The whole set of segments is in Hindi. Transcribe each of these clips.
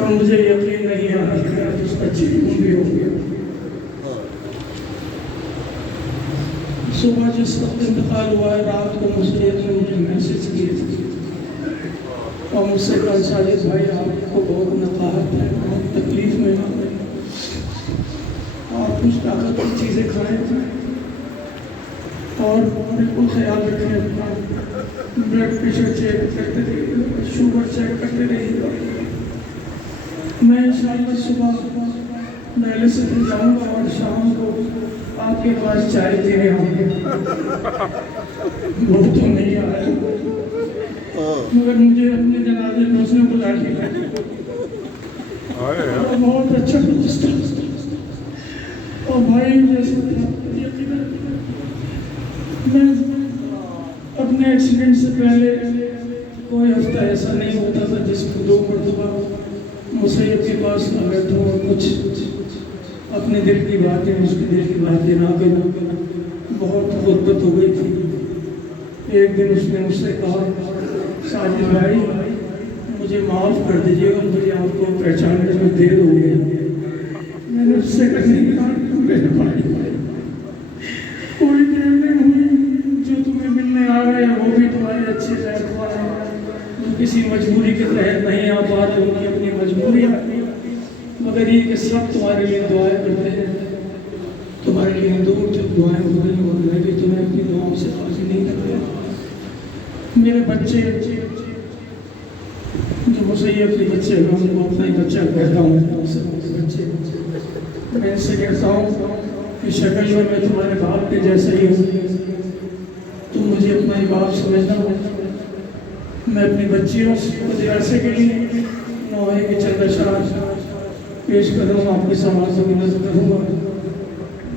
और मुझे यकीन नहीं आ रहा कि आज उसका जीवन भी हो गया। सुबह जिस वक्त इंतकाल हुआ है, रात को मुझे मैसेज किए थे और मुझसे कल साजिद भाई आपको बहुत नकाहत है, बहुत तकलीफ में आप कुछ ताकतवर चीज़ें खाएँ और बिल्कुल ख्याल रखें अपना, ब्लड प्रेशर चेक करते रहिए, शुगर चेक करते रहिए। मैं इंशाअल्लाह सुबह पहले से जाऊँगा और शाम को आपके पास चाय पीने आऊँगे। वो तो नहीं आ रहा मगर मुझे अपने जनाजे में उसने बुला लिया। बहुत अच्छा और भाई जैसे मैं अपने एक्सीडेंट से पहले कोई हफ्ता ऐसा नहीं होता था जिसको 2 मरतबा मुसैयब के पास ना बैठो और कुछ अपने दिल की बातें उसके दिल की बातें ना कहना। बहुत खुद्दत हो गई थी। एक दिन उसने मुझसे कहा, साजिद भाई मुझे माफ़ कर दीजिएगा, मुझे आपको पहचानने में देर हो गई। मैंने उससे कहा मेरे भाई कोई देर नहीं हुई, जो तुम्हें मिलने आ रहे हैं वो भी तुम्हारे अच्छे रहने हैं, जो किसी मजबूरी के तहत नहीं आ पा रहे उनकी अपनी मजबूरी है, मगर ये कि सब तुम्हारे लिए दुआएं करते हैं, तुम्हारे लिए दूर जब दुआएं हो रही और मैं भी तुम्हें अपनी दुआओं से राजी नहीं करते। मेरे बच्चे जो मुसैयब के बच्चे हैं, उनको अपना ही बच्चा कहता हूँ, बच्चे मैं इनसे कहता हूँ कि शक्ल में मैं तुम्हारे बाप के जैसे ही हूँ, तुम मुझे अपना ही बाप समझना हो। मैं अपनी बच्चियों को अरसे के लिए नौहे के चंद अशआर पेश कर रहा हूँ, आपके समाज से नजर करूँगा।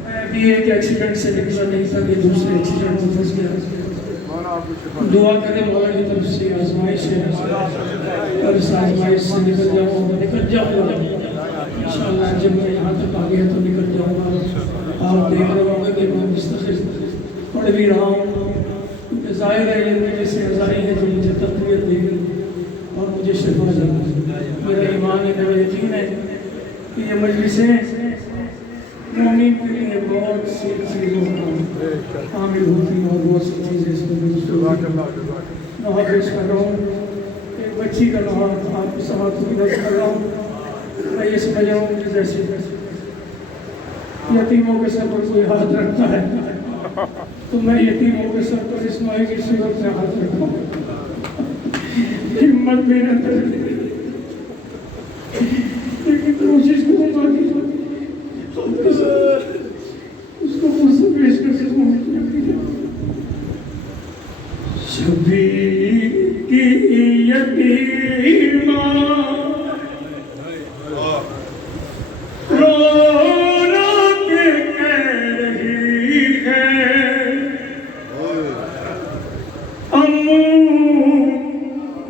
मैं भी एक एक्सीडेंट से निकला नहीं था कि दूसरे एक्सीडेंट में फंस गया। दुआ करें मौला की तरफ से आजमाइश है और इस आजमाइश से निकल जाऊँगा इंशाअल्लाह। जब मैं यहाँ तक आ गया तो निकल जाऊँगा। आप देख रहे होंगे कि मैं मुस्तकिल पढ़ भी रहा हूँ, क्योंकि ज़ाहिर है ये मेरे से अज़ाई है जो मुझे तक़वियत देगी और मुझे शिफा देगी। मेरा ईमान है, मेरा यकीन है कि ये मजलिसें मोमिन के लिए बहुत सी चीज़ों का शामिल होती हैं और बहुत सी चीज़ें इसमें वहाँ पेश कर रहा हूँ। एक बच्ची का नाम आपके समाज की बात कर रहा हूँ। मैं ये समझ रहा हूँ कि जैसे यतीमों के सर पर कोई हाथ रखता है तो मैं यतीमों के सर पर इस माई की सूरत से हाथ रखता हूँ। हिम्मत मेहनत लेकिन कोशिश करूँगा कि उसको मुझसे पेश करके शबीर की यतीमा रो रो के कह रही है, अम्मू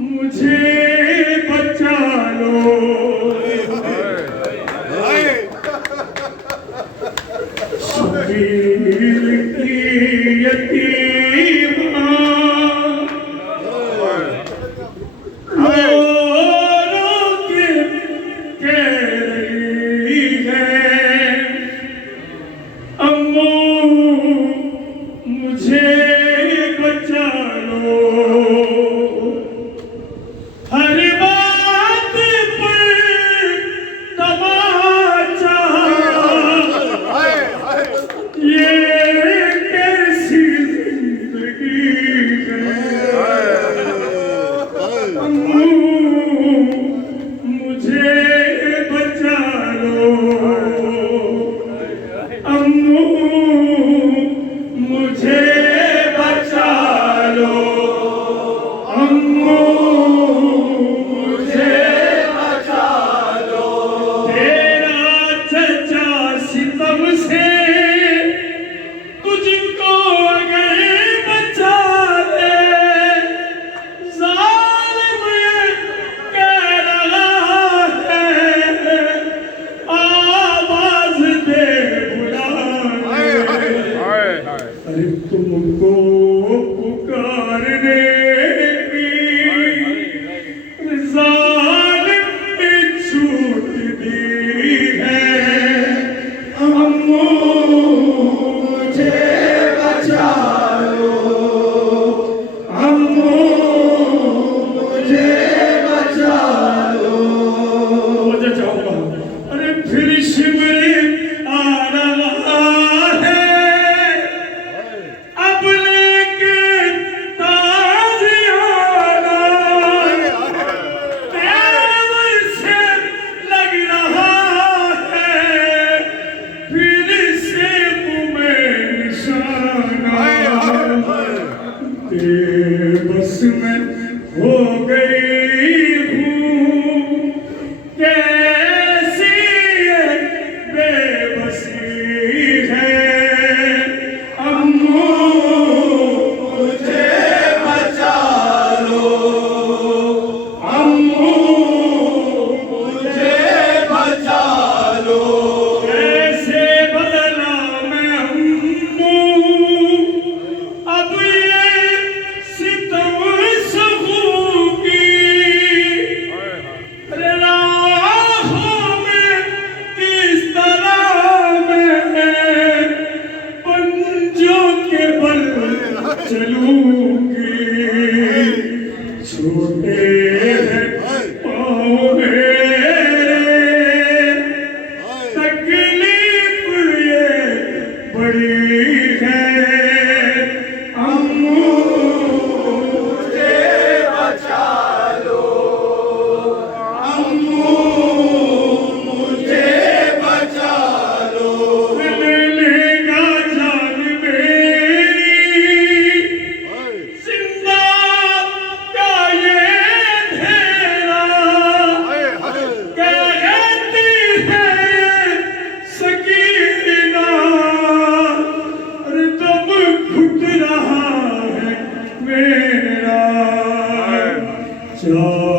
मुझे बचा लो। शबीर की यतीमा रो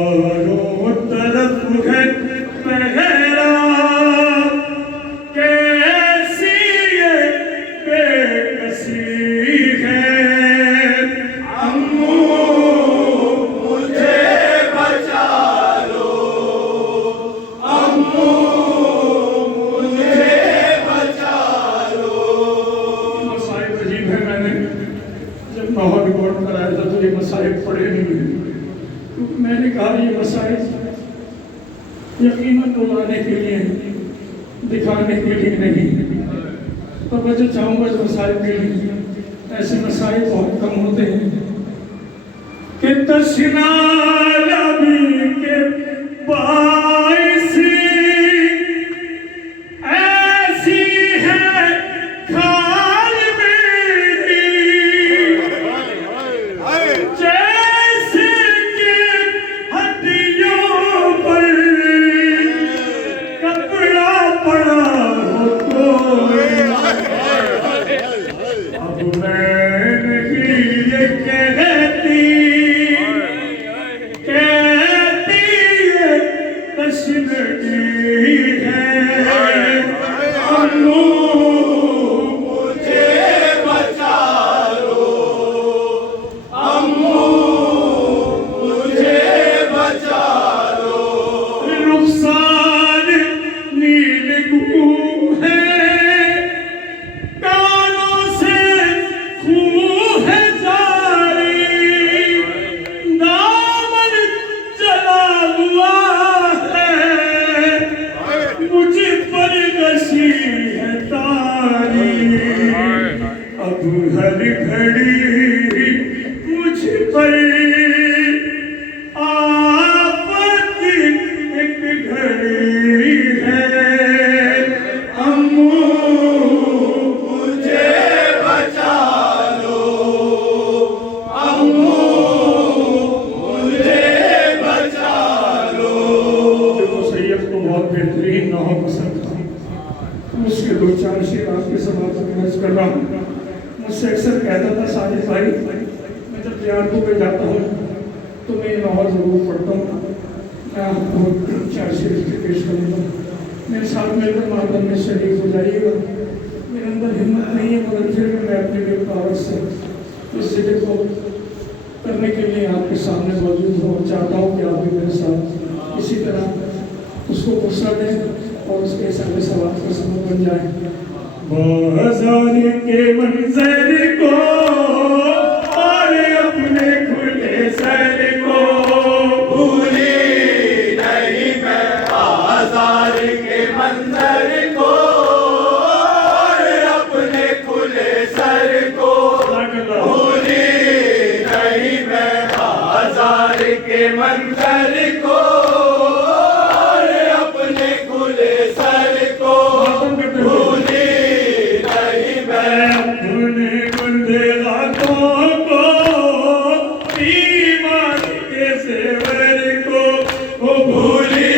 चारों तरफ है पहरा, कैसी ये बेकसी है। अम्मू मुझे बचा लो, अम्मू मुझे बचा लो। मसाइब अजीब है। मैंने जब माहौल रिकॉर्ड कराया था तो ये मसाइब पढ़े नहीं है। मैंने कहा ये मसाइल यकीनन उड़ाने के लिए, दिखाने के लिए नहीं, तो मैं जो चाहूँगा इस मसाइल के लिए, ऐसे मसाइल बहुत कम होते हैं कि तशना लबी के बाइसी ऐसी है खाल मेरी, जैसे कि हड्डियों पर कपड़ा पड़ा हो कोई। अब मैं नहीं ये कहती ये तशनगी है। अम्मू मुझे बचा लो, अम्मू मुझे बचा लो। रुखसार नीलगू है, कानों से खूह है जारी, दामन जला हुआ है, मुझ पर नशी है तारी। अब हर घड़ी मुझ पर आफत एक घड़ी है। अम्मू मुझे बचा लो, अम्मू मुझे बचा लो। देखो सैयद को बहुत बेहतरीन नाव पसंद था। उसके दो चार शेर आपके समाज में अर्ज कर रहा हूँ। मुझसे अक्सर कहता था साजिद भाई, मैं जब जियारतों पे जाता हूँ तो मैं ये नावल जरूर पढ़ता हूँ। मैं आपको चार शेर इसके पेश करूँगा। मेरे साथ मिलकर मालदन में शरीक हो जाइएगा। मेरे अंदर हिम्मत नहीं है, मगर फिर भी मैं अपने लिए ताकत से इस जिक्र को करने के लिए आपके सामने मौजूद हूँ। चाहता हूँ कि आप भी मेरे साथ इसी तरह उसको गुस्सा दें और उसके सारे सवाल का सबब बन जाए। बाजार के मंजर को और अपने खुले सर को भूली नहीं मैं बाजार के मंजर को और अपने खुले सर को। भूली नहीं मैं बाजार के मंजर को और अपने खुले सर को। भूली नहीं मैं अपने बंदे रातों को ईमान के सेवर को भूली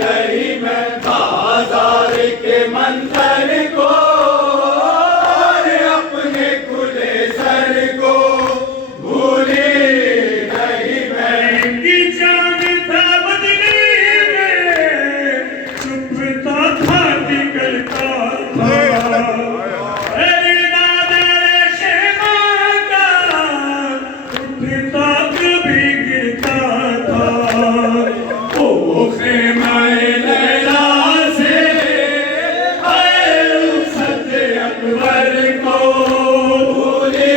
नहीं मैं बाजार के मंजर को और अपने खुले सर को। भूली नहीं मैं की जान था बदली में, चुपता था निकलता था। अरे नादर शेमा का उठता कभी गिरता था। ओ खेमाए लैला से आए रुखसत अकबर को। भूली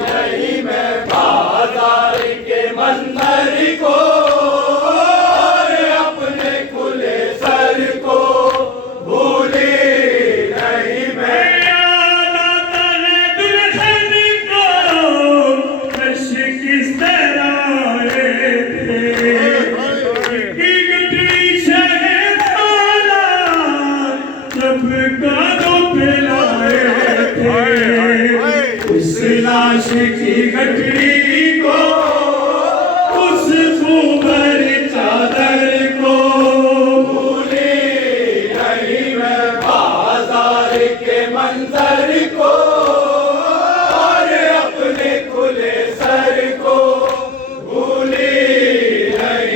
नहीं मैं बाजार के मंजर को और अपने खुले सर को। भूली नहीं मैं याद आता है दुल्हन को, कश किस तरह आए थे। की गठरी शहज़ादा जब कानों पे लाए थे। उस लाश की गठरी को, उस खूबर चादर को। भूली नहीं मैं बाजार के मंजर को और अपने खुले सर को। भूली नहीं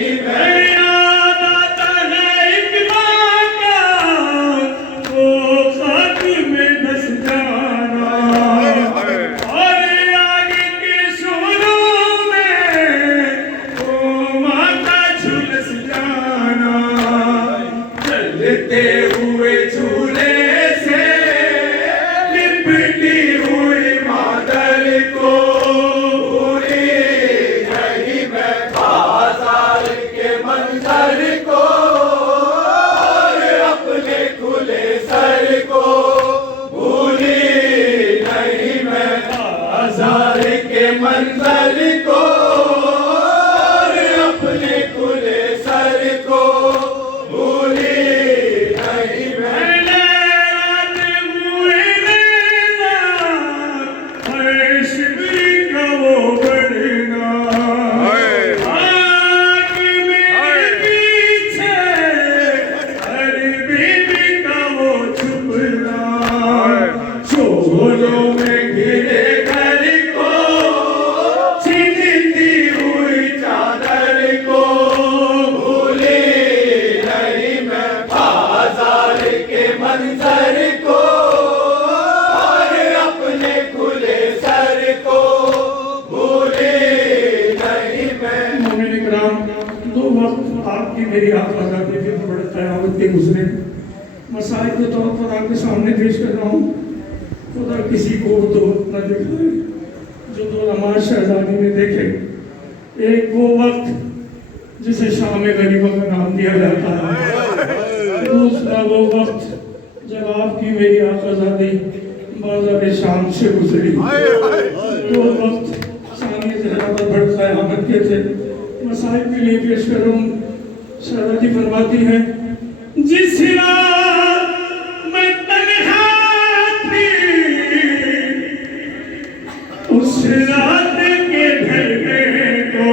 उड़ते हुए झूले से लिपटी हुई मादर को भूली नहीं मैं बाजार के मंजर को और अपने खुले सर को भूली नहीं मैं बाजार के मंजर को और अपने खुले सर को भूली नहीं मैं हुए हर शिवरी का वो बढ़ना आगे मेरे पीछे हर बीबी का वो छुपना चोरों में घिरे घर को छीनती हुई चादर को भूली नहीं मैं बाजार के मंजर को और अपने खुले सर को भूली नहीं मैं मोमिन इकराम, दो वक्त आपकी मेरी आफत आती थी तो बड़े क़यामत के गुजरे मसाइल के तौर पर आपके सामने पेश कर रहा हूँ। खुदा किसी को दो न दिखाए जो दो नमाज शहजादी ने देखे। एक वो वक्त जिसे शाम गरीबा का नाम दिया जाता है, दूसरा वो वक्त जब आपकी मेरी आकाज़ादी बाजार शाम से गुजरी। वो वक्त सानी जहरा पर बड़ क़यामत के थे। मसाइल के लिए पेश कर रहा हूँ। शहजादी फरमाती है, जिस रात मैं तन्हा थी उस रात के ढलने को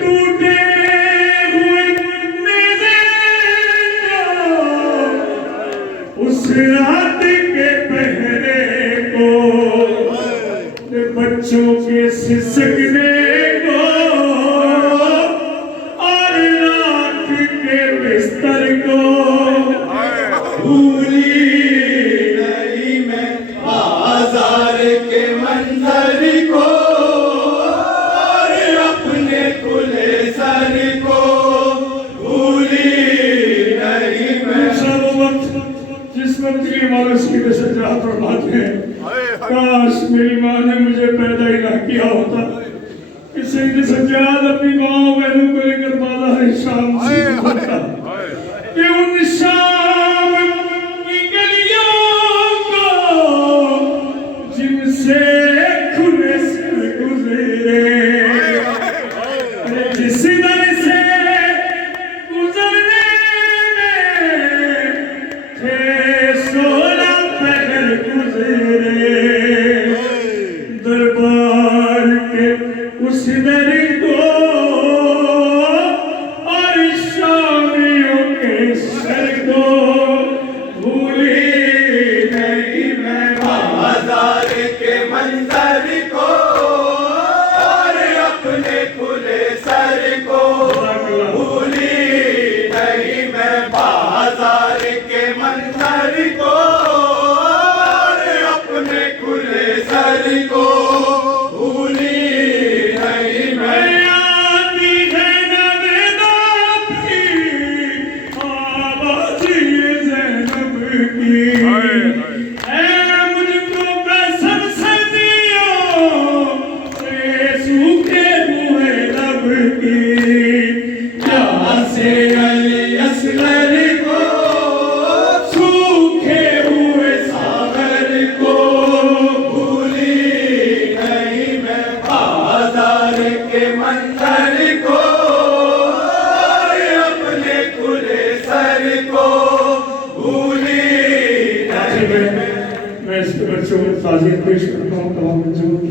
टूटे हुए नेज़े को उस रात के पहरे को बच्चों के सिसकने को और रात के बिस्तर को भूली नहीं मैं बाजार के मंजर को और अपने खुले सर को भूली नहीं मैं सब वक्त जिस वक्त की मानस की सजात फरमाते हैं, काश मेरी माँ ने मुझे पैदा ही ना किया होता कि सैयद सज्जाद अपनी माँ बहनों को लेकर बाजार शाम से गुजरता कि उन शाम की गलियों को जिनसे खुले सर गुजरे, अरे जिस दर से गुजरने में थे 16 पहर गुजरे, दरबार के उस दर को और शामियों के सर को भूली नहीं मैं बाजार के मंजर को और अपने खुले सर को भूली नहीं मैं बाजार के मंजर को और अपने खुले सर को भूली नहीं मैं आती है नवेदा की आवाज़ ये ज़ैनब की, ऐ मुझको कसम सदियों से सूखे हुए लब की, यहाँ से अली असगर को सूखे हुए सागर को भूली नहीं मैं बाजार के मंजर को और अपने खुले सर को भूली नहीं मैं इसके बच्चों को ताज़ियत पेश करता हूँ, तमाम बच्चों की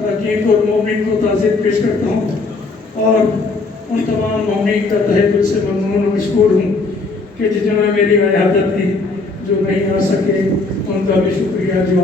रकीब और मोमिन को ताज़ियत पेश करता हूँ और उन तमाम मोमिन का तहे दिल से ममनून और मशकूर हूँ कि जिन्होंने मेरी इजाज़त दी। जो नहीं आ सके उनका भी शुक्रिया। जो